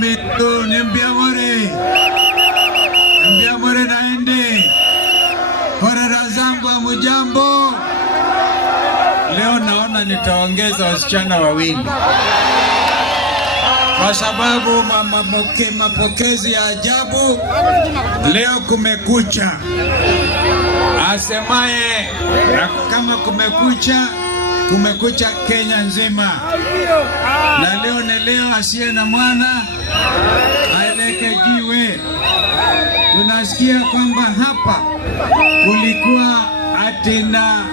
mitu Niambiamore naende korera zangu mujambo. Leo naona nitaongeza wasichana wawili kwa sababu mapokezi ya ajabu. Leo kumekucha, asemaye kama kumekucha Kenya nzima, na leo ni leo, asiye na mwana aeleke jiwe. Tunasikia kwamba hapa kulikuwa atina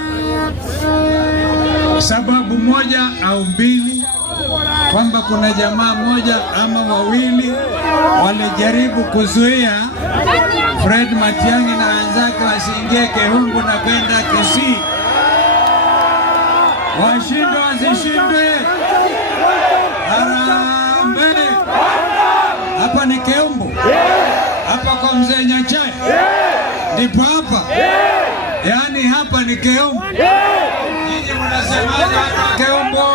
sababu moja au mbili, kwamba kuna jamaa moja ama wawili walijaribu kuzuia Fred Matiang'i na wenzake wasiingie Kehungu na kwenda Kisii. Washindwe wasishindwe, Harambee! Hapa ni Keumbu, hapa kwa mzee Nyachai, ndipo hapa, yaani hapa ni Keumbu. Nyinyi mnasemaje hapa Keumbu?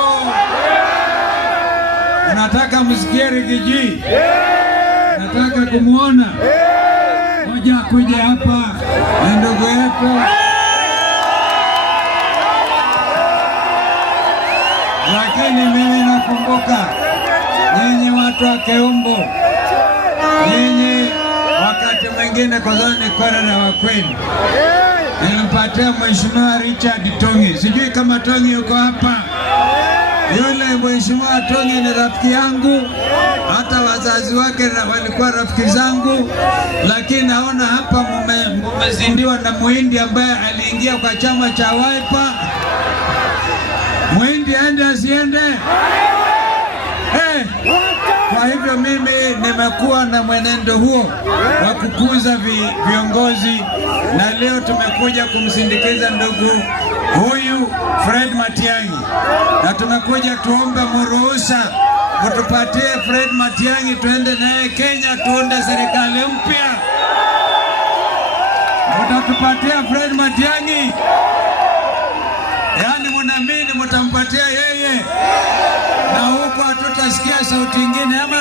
Nataka msikie Rigiji, nataka kumuona moja kuja hapa na ndugu yetu. Lakini mimi nakumbuka nyinyi watu wa Keumbu, nyinyi wakati mwingine kwa sababu niko na wakweli, nilimpatia Mheshimiwa Richard Tongi. Sijui kama Tongi yuko hapa. Yule Mheshimiwa Tongi ni rafiki yangu, hata wazazi wake walikuwa rafiki zangu, lakini naona hapa mumezindiwa na Muhindi ambaye aliingia kwa chama cha Wiper. Muhindi aende asiende? Kwa hivyo mimi nimekuwa na mwenendo huo wa kukuza viongozi, na leo tumekuja kumsindikiza ndugu huyu Fred Matiang'i, na tumekuja tuombe muruhusa mtupatie Fred Matiang'i tuende naye Kenya tuunde serikali mpya. Mtatupatia Fred Matiang'i? Yaani mnaamini mtampatia yeye, na huko hatutasikia sauti nyingine ama